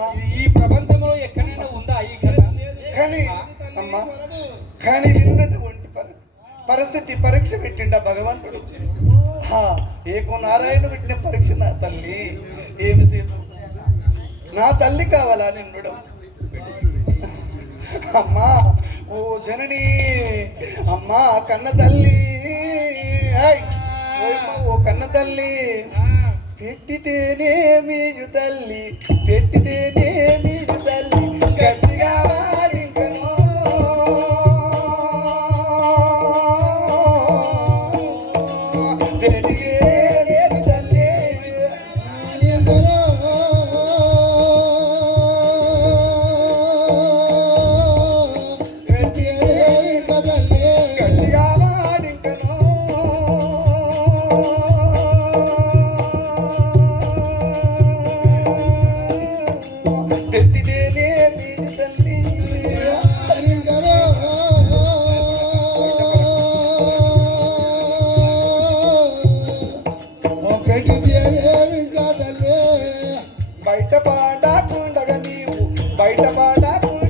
అమ్మా. ఈ ప్రపంచంలో ఎక్కడైనా ఉందా ఈ కథ? కానీ అమ్మా. కానీ పరిస్థితి పరీక్ష పెట్టిండ భగవంతుడు? హా, ఏకో నారాయణ పెట్టిన పరీక్ష నా తల్లి. ఏమి సేతు? నా తల్లి కావాలా నిన్నుడు? అమ్మా ఓ జనని అమ్మా కన్న తల్లి. ఓ కన్న తల్లి. పెట్టితేనే మీరు తల్లి పెట్టితేనే మీరు తల్లి గట్టిగా వాడింకను. పెట్టితే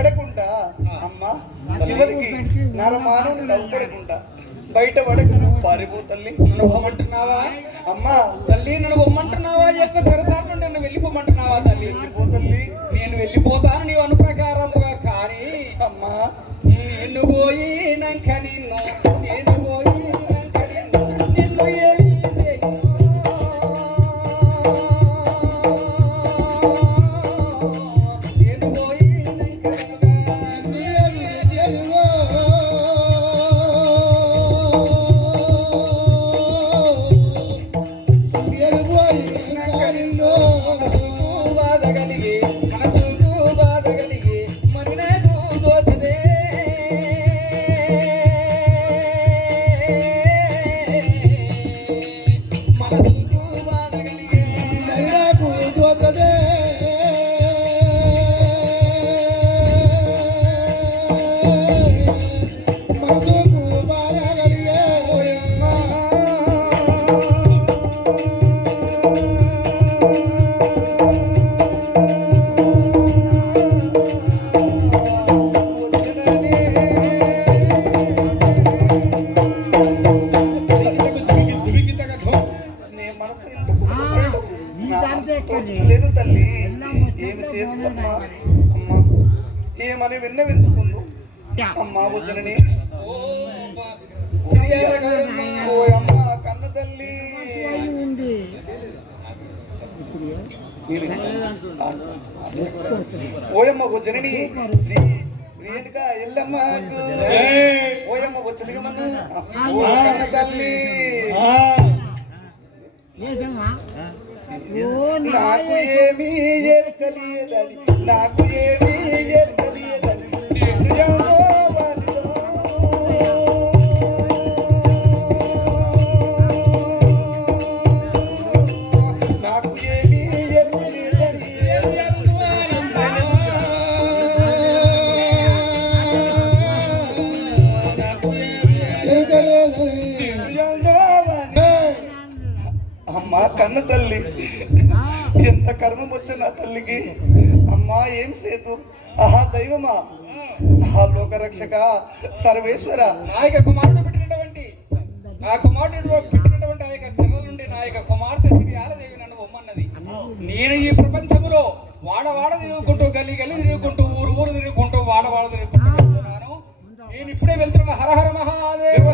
పడకుండా అమ్మ ఎవరికి నరమానవుని నవ్వుపడకుండా బయట పడకు నువ్వు పారిపో తల్లి నన్ను పొమ్మంటున్నావా అమ్మా తల్లి నన్ను పొమ్మంటున్నావా Thank you. లేదు తల్లి. ఏమి చేస్తుందమ్మా అమ్మా. ఏమని విన్నవించుకుందు? అమ్మా వదిలని కన్న తల్లి ఓయమ్మ వజనని శ్రీ రేణుక ఎల్లమ్మకు ఓయమ్మ కన్న తల్లి నాకు ఏమీ ఎరకలేదని నాకు ఏమీ మా కన్న తల్లి. ఎంత కర్మం వచ్చిన నా తల్లికి? అమ్మా ఏం సేతు? ఆహా దైవమా? ఆహా లోకరక్షక సర్వేశ్వర నాయక కుమారుడు పెట్టినటువంటి నా కుమారుడు పెట్టినటువంటి ఆ యొక్క చెరల నుండి నా యొక్క కుమార్తె శ్రీ ఆలదేవి నన్ను బొమ్మన్నది. నేను ఈ ప్రపంచంలో వాడవాడ తిరుగుకుంటూ గల్లి గల్లి తిరుగుకుంటూ ఊరు ఊరు తిరుగుకుంటూ వాడవాడ తిరుగుకుంటూ నేను ఇప్పుడే వెళ్తున్నా హరహర మహాదేవ